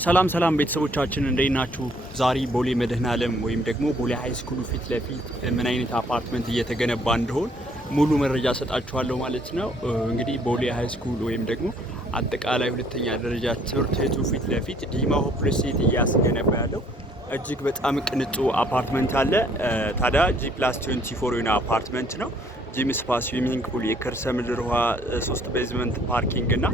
ሰላም ቤተሰቦቻችን እንዴት ናችሁ? ዛሬ ቦሌ መድኃኔዓለም ወይም ደግሞ ቦሌ ሃይ ስኩል ፊት ለፊት ምን አይነት አፓርትመንት እየተገነባ እንደሆነ ሙሉ መረጃ ሰጣችኋለሁ ማለት ነው። እንግዲህ ቦሌ ሃይ ስኩል ወይም ደግሞ አጠቃላይ ሁለተኛ ደረጃ ትምህርት ቤቱ ፊት ለፊት ዲማ ሆፕ ስቴት እያስገነባ ያለው እጅግ በጣም ቅንጡ አፓርትመንት አለ። ታዲያ G+24 የሆነ አፓርትመንት ነው። ጂም፣ ስፓ፣ ስዊሚንግ ፑል፣ የከርሰ ምድር ውሃ፣ 3 ቤዝመንት ፓርኪንግ እና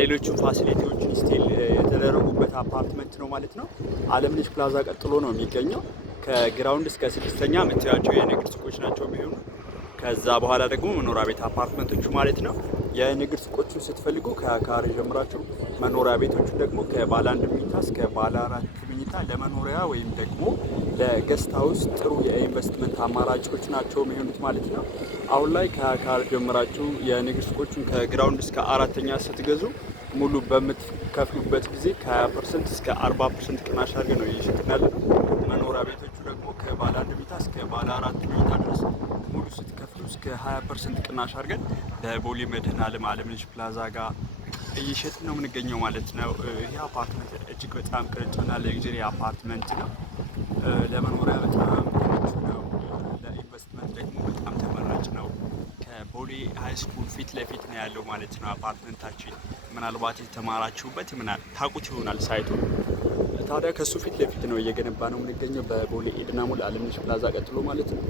ሌሎችም ፋሲሊቲዎችን ስቲል የተደረጉበት አፓርትመንት ነው ማለት ነው። አለምነሽ ፕላዛ ቀጥሎ ነው የሚገኘው። ከግራውንድ እስከ 6ኛ የምታያቸው የንግድ ሱቆች ናቸው የሚሆኑ። ከዛ በኋላ ደግሞ መኖሪያ ቤት አፓርትመንቶቹ ማለት ነው። የንግድ ሱቆቹን ስትፈልጉ ከካሬ ጀምራችሁ፣ መኖሪያ ቤቶቹ ደግሞ ከባለ 1 መኝታ እስከ ባለ 4 መኝታ ለመኖሪያ ወይም ደግሞ ለገስት ሃውስ ጥሩ የኢንቨስትመንት አማራጮች ናቸው የሚሆኑት ማለት ነው። አሁን ላይ ከካሬ ጀምራችሁ የንግድ ሱቆቹን ከግራውንድ እስከ 4ኛ ስትገዙ ሙሉ በምትከፍሉበት ጊዜ ከ20% እስከ 40% ቅናሽ አድርገን ነው እየሸጥናል። መኖሪያ ቤቶቹ ደግሞ ከባለ 1 መኝታ እስከ ባለ 4 መኝታ ድረስ ሙሉ ስትከፍሉ እስከ 20% ቅናሽ አድርገን በቦሌ መድኃኔዓለም አለምነሽ ፕላዛ ጋር እየሸጥን ነው የምንገኘው ማለት ነው። ይህ አፓርትመንት እጅግ በጣም ቅንጡና ለግዠሪ አፓርትመንት ነው። ለመኖሪያ በጣም ምቹ ነው። ለኢንቨስትመንት ደግሞ በጣም ተመራጭ ነው። ከቦሌ ሃይ ስኩል ፊት ለፊት ነው ያለው ማለት ነው አፓርትመንታችን። ምናልባት የተማራችሁበት ታውቁት ይሆናል ሳይቱ። ታዲያ ከሱ ፊት ለፊት ነው እየገነባ ነው የምንገኘው በቦሌ ኤድና ሞል አለምነሽ ፕላዛ ቀጥሎ ማለት ነው።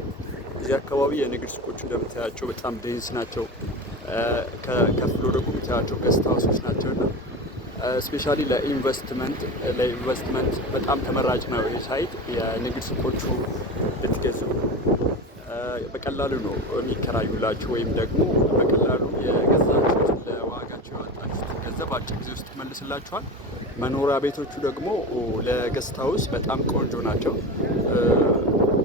እዚህ አካባቢ የንግድ ሱቆቹ እንደምታያቸው በጣም ዴንስ ናቸው። ከፍሎ ደግሞ የምታያቸው ገስት ሃውሶች ናቸው እና ስፔሻሊ ለኢንቨስትመንት በጣም ተመራጭ ነው ይህ ሳይት። የንግድ ሱቆቹ ልትገዙ በቀላሉ ነው የሚከራዩላችሁ ወይም ደግሞ በቀላሉ የገዛችሁትን ለዋጋቸው ያወጣችሁትን ገንዘብ በአጭር ጊዜ ውስጥ ይመልስላችኋል። መኖሪያ ቤቶቹ ደግሞ ለገስት ሃውስ በጣም ቆንጆ ናቸው።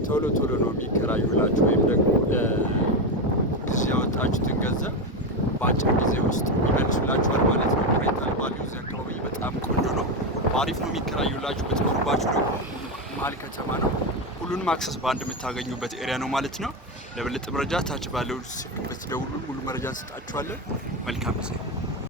ቶሎ ነው የሚከራዩላችሁ ወይም ደግሞ ለጊዜ ያወጣችሁትን ገንዘብ በአጭር ጊዜ ውስጥ ይመልሱላችኋል ማለት ነው። ሬንታል ቫልዩ እዚህ አካባቢ በጣም ቆንጆ ነው። አሪፍ ነው የሚከራዩላችሁ። ብትኖሩባችሁ ደግሞ መሀል ከተማ ነው። ሁሉንም አክሰስ በአንድ የምታገኙበት ኤሪያ ነው ማለት ነው። ለበለጠ መረጃ ታች ባለው ስልክ ብትደውሉ ሙሉ መረጃ እንሰጣችኋለን። መልካም ጊዜ